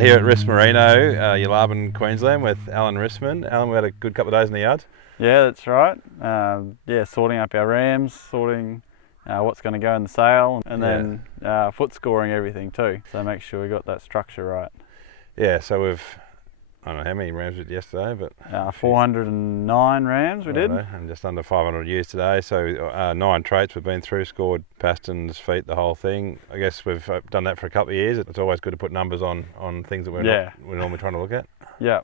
Here at Rissmerino, Yalarbin, Queensland, with Alan Rissman. Alan, we had a good couple of days in the yards. Yeah, that's right. Sorting up our rams, sorting what's going to go in the sale, and then foot scoring everything too. So make sure we got that structure right. Yeah, so I don't know how many rams we did yesterday, but 409 rams we did. And just under 500 ewes today. So 9 traits we've been through, scored pastons, feet, the whole thing. I guess we've done that for a couple of years. It's always good to put numbers on things that we're normally trying to look at. Yeah.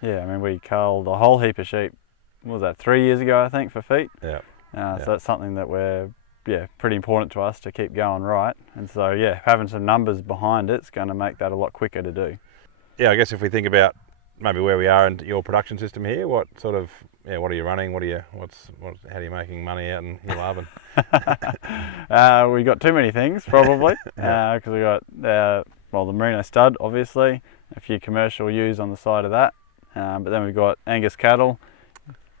I mean, we culled a whole heap of sheep. What was that, 3 years ago, I think, for feet? Yeah. So that's something that we're pretty important to us to keep going right. And so having some numbers behind it's going to make that a lot quicker to do. Yeah, I guess if we think about maybe where we are in your production system here, what sort of what are you running? How are you making money out in Yalarbin? We got too many things probably because we got the merino stud, obviously, a few commercial ewes on the side of that, but then we've got Angus cattle.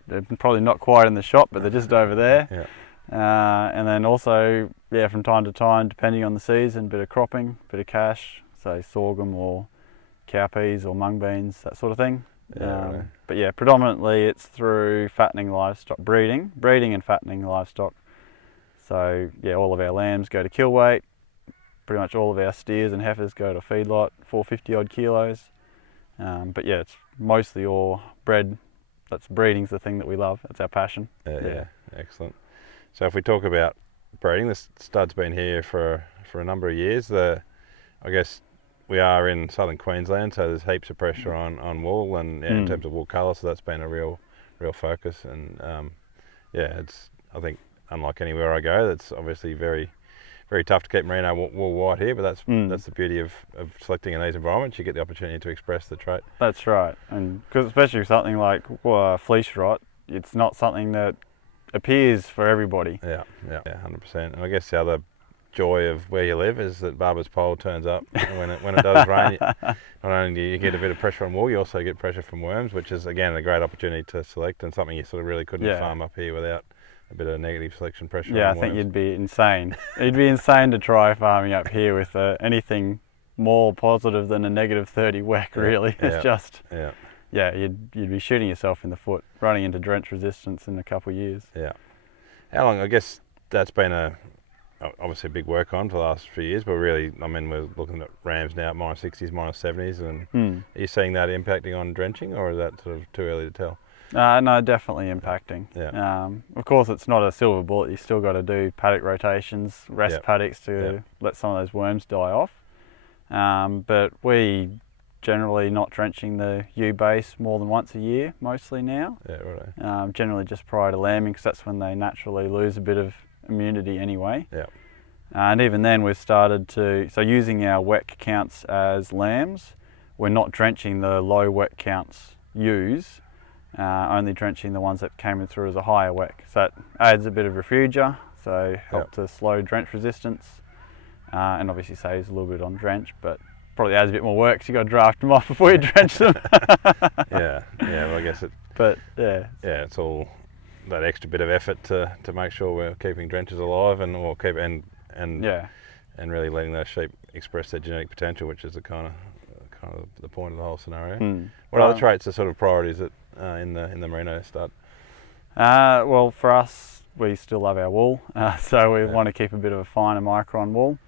They're probably not quite in the shop, but they're just over there. And then also from time to time, depending on the season, a bit of cropping, a bit of cash, say sorghum or cowpeas or mung beans, that sort of thing. But predominantly it's through fattening livestock, breeding and fattening livestock. So all of our lambs go to kill weight, pretty much all of our steers and heifers go to feedlot, 450 odd kilos. It's mostly all bred. Breeding's the thing that we love, that's our passion. Excellent. So if we talk about breeding, the stud's been here for a number of years. I guess we are in southern Queensland, so there's heaps of pressure on wool and in terms of wool colour, so that's been a real focus. And it's, I think, unlike anywhere I go, that's obviously very, very tough to keep merino wool white here, but that's the beauty of selecting in these environments. You get the opportunity to express the trait. That's right, and because especially something like fleece rot, it's not something that appears for everybody. Yeah, 100%. And I guess the other joy of where you live is that Barber's pole turns up when it does rain. Not only do you get a bit of pressure on wool, you also get pressure from worms, which is again a great opportunity to select and something you sort of really couldn't farm up here without a bit of negative selection pressure. I think you'd be insane. It'd be insane to try farming up here with anything more positive than a negative 30 WEC. Really, it's just you'd be shooting yourself in the foot, running into drench resistance in a couple of years. Yeah. How long? I guess that's been obviously a big work on for the last few years, but really, I mean, we're looking at rams now at -60s, -70s, and are you seeing that impacting on drenching, or is that sort of too early to tell? No, definitely impacting. Of course, it's not a silver bullet. You still got to do paddock rotations, rest paddocks to let some of those worms die off. But we generally not drenching the ewe base more than once a year, mostly now. Generally just prior to lambing, because that's when they naturally lose a bit of immunity anyway. And even then we've started so using our WEC counts as lambs, we're not drenching the low WEC counts ewes, only drenching the ones that came in through as a higher WEC. So that adds a bit of refugia, so help to slow drench resistance, and obviously saves a little bit on drench, but probably adds a bit more work, so you got to draft them off before you drench them. Well, I guess it's all that extra bit of effort to make sure we're keeping drenches alive and really letting those sheep express their genetic potential, which is the kind of the point of the whole scenario. What other traits are sort of priorities in the merino stud? Well, for us, we still love our wool, so we want to keep a bit of a finer micron wool.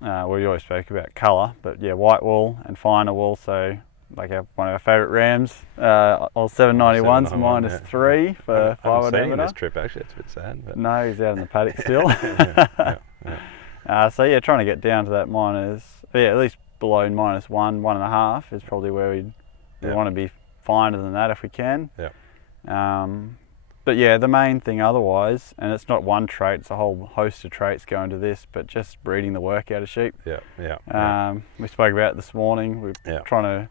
We always spoke about colour, but white wool and finer wool. So like one of our favourite rams, all 791s -3 for 5 diameter. This trip actually, it's a bit sad. But. No, he's out in the paddock still. Trying to get down to that at least below -1, 1.5 is probably where we want to be finer than that if we can. But the main thing otherwise, and it's not one trait, it's a whole host of traits go into this, but just breeding the work out of sheep. We spoke about it this morning. We're trying to,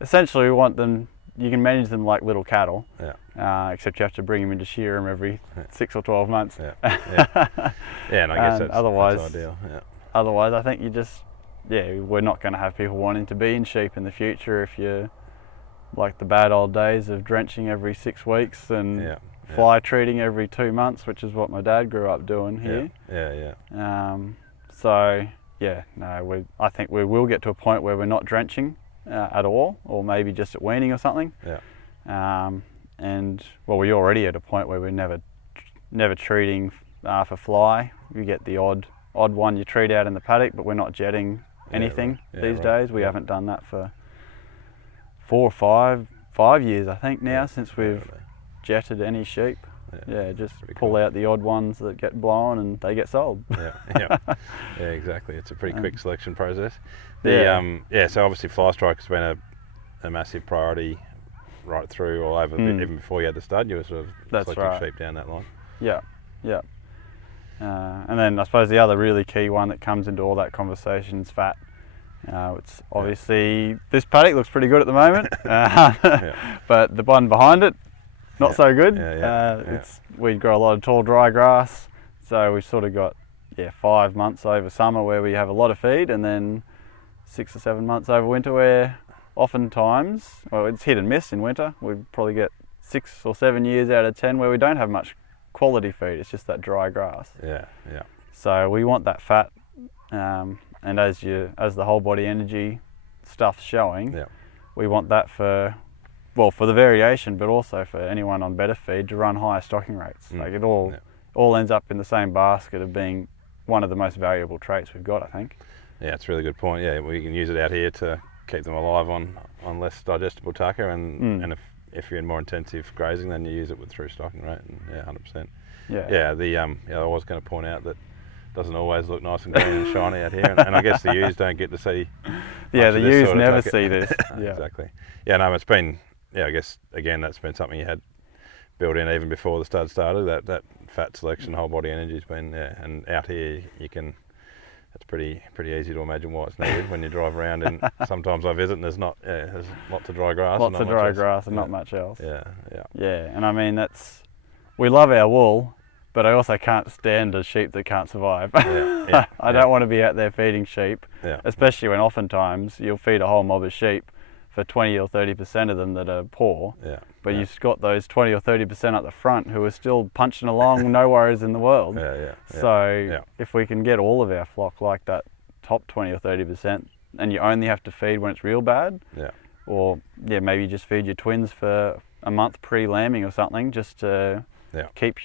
essentially we want them, you can manage them like little cattle, except you have to bring them in to shear them every 6 or 12 months. And I guess that's ideal. Otherwise I think you just, we're not going to have people wanting to be in sheep in the future if you're like the bad old days of drenching every 6 weeks and fly treating every 2 months, which is what my dad grew up doing here. yeah, no, I think we will get to a point where we're not drenching at all, or maybe just at weaning or something. Yeah. And well, we're already at a point where we're never treating for fly. You get the odd one you treat out in the paddock, but we're not jetting anything these days. We haven't done that for 4 or 5 years, I think now, since we've jetted any sheep. Yeah, just pull out the odd ones that get blown and they get sold. Yeah, exactly. It's a pretty quick selection process. So obviously fly strike has been a massive priority right through all over. Even before you had the stud, you were sort of selecting sheep down that line. Yeah. And then I suppose the other really key one that comes into all that conversation is fat. It's obviously, this paddock looks pretty good at the moment, but the one behind it, not so good. We grow a lot of tall dry grass, so we've sort of got 5 months over summer where we have a lot of feed, and then 6 or 7 months over winter where oftentimes, well, it's hit and miss in winter. We probably get 6 or 7 years out of 10 where we don't have much quality feed. It's just that dry grass. So we want that fat, and as the whole body energy stuff's showing, we want that for the variation, but also for anyone on better feed to run higher stocking rates. Like it all ends up in the same basket of being one of the most valuable traits we've got, I think. Yeah, it's a really good point. Yeah, we can use it out here to keep them alive on less digestible tucker, and if you're in more intensive grazing, then you use it through stocking rate. And 100%. I was going to point out that it doesn't always look nice and green and shiny out here, and I guess the ewes don't get to see. The ewes never see this. Exactly. Yeah, no, it's been. I guess again that's been something you had built in even before the stud started. That fat selection, whole body energy's been and out here you can. It's pretty easy to imagine why it's needed when you drive around, and sometimes I visit and there's lots of dry grass. Lots of dry grass and not much else. Yeah. And I mean we love our wool, but I also can't stand a sheep that can't survive. I don't want to be out there feeding sheep, especially when oftentimes you'll feed a whole mob of sheep for 20 or 30% of them that are poor, but you've got those 20 or 30% at the front who are still punching along, no worries in the world. So if we can get all of our flock like that top 20 or 30%, and you only have to feed when it's real bad, or maybe you just feed your twins for a month pre-lambing or something, just to keep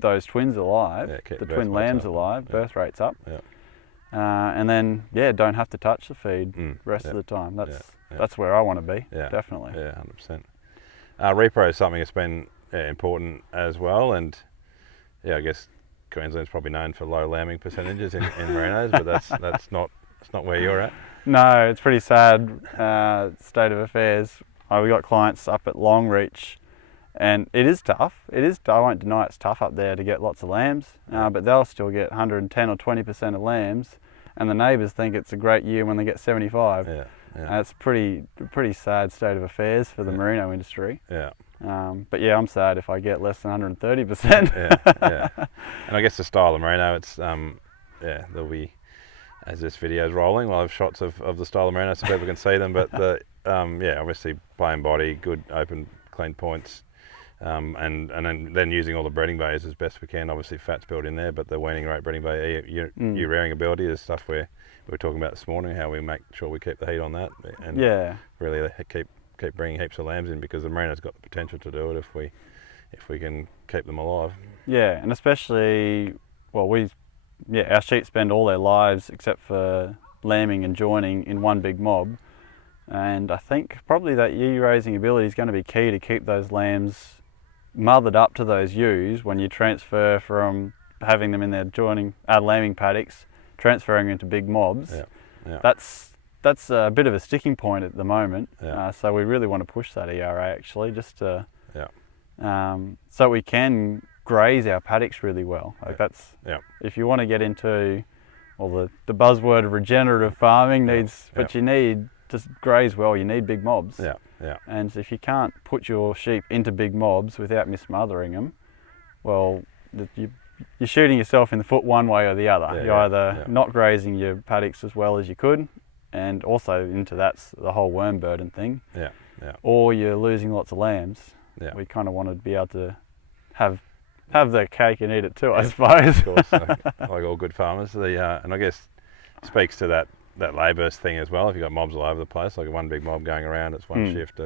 those twins alive, the twin lambs alive, birth rates up. And then don't have to touch the feed rest of the time. That's where I want to be. Definitely. 100%. Repro is something that's been important as well, and I guess Queensland's probably known for low lambing percentages in merinos, but that's not where you're at. No, it's pretty sad state of affairs. We got clients up at Longreach, and it is tough. I won't deny it's tough up there to get lots of lambs, but they'll still get 110 or 20% of lambs, and the neighbours think it's a great year when they get 75. It's pretty sad state of affairs for the merino industry. But I'm sad if I get less than 130%. And I guess the style of merino, it's there'll be, as this video's rolling, we'll have shots of the style of merino so people can see them. But obviously plain body, good open clean points. And then using all the breeding bays as best we can. Obviously fat's built in there, but the weaning rate, breeding bay, ewe rearing ability is stuff we were talking about this morning, how we make sure we keep the heat on that, and really keep bringing heaps of lambs in, because the merino's got the potential to do it if we can keep them alive. And especially, our sheep spend all their lives except for lambing and joining in one big mob, and I think probably that ewe raising ability is going to be key to keep those lambs mothered up to those ewes when you transfer from having them in their lambing paddocks, transferring into big mobs. That's a bit of a sticking point at the moment. So we really want to push that ERA actually, just to so we can graze our paddocks really well. If you want to get into the buzzword of regenerative farming but you need to graze well, you need big mobs. And if you can't put your sheep into big mobs without mismothering them, well, you're shooting yourself in the foot one way or the other. You're either not grazing your paddocks as well as you could, and also into that's the whole worm burden thing, or you're losing lots of lambs. We kind of want to be able to have have the cake and eat it too, I suppose. Of course, like all good farmers. And I guess speaks to that labour thing as well. If you've got mobs all over the place, like one big mob going around, it's one shift.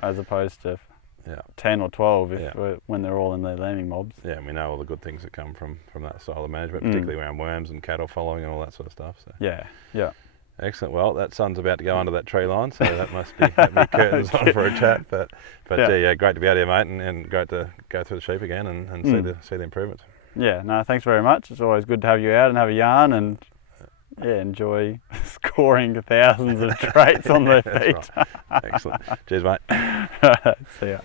As opposed to yeah. 10 or 12 when they're all in their lambing mobs. Yeah, and we know all the good things that come from that style of management, particularly around worms and cattle following and all that sort of stuff. So. Yeah. Excellent. Well, that sun's about to go under that tree line, so that must be curtains on for a chat. But yeah, great to be out here, mate, and great to go through the sheep again and see the improvements. Yeah, no, thanks very much. It's always good to have you out and have a yarn and enjoy scoring thousands of traits on their feet. Right. Excellent. Cheers, mate. See ya.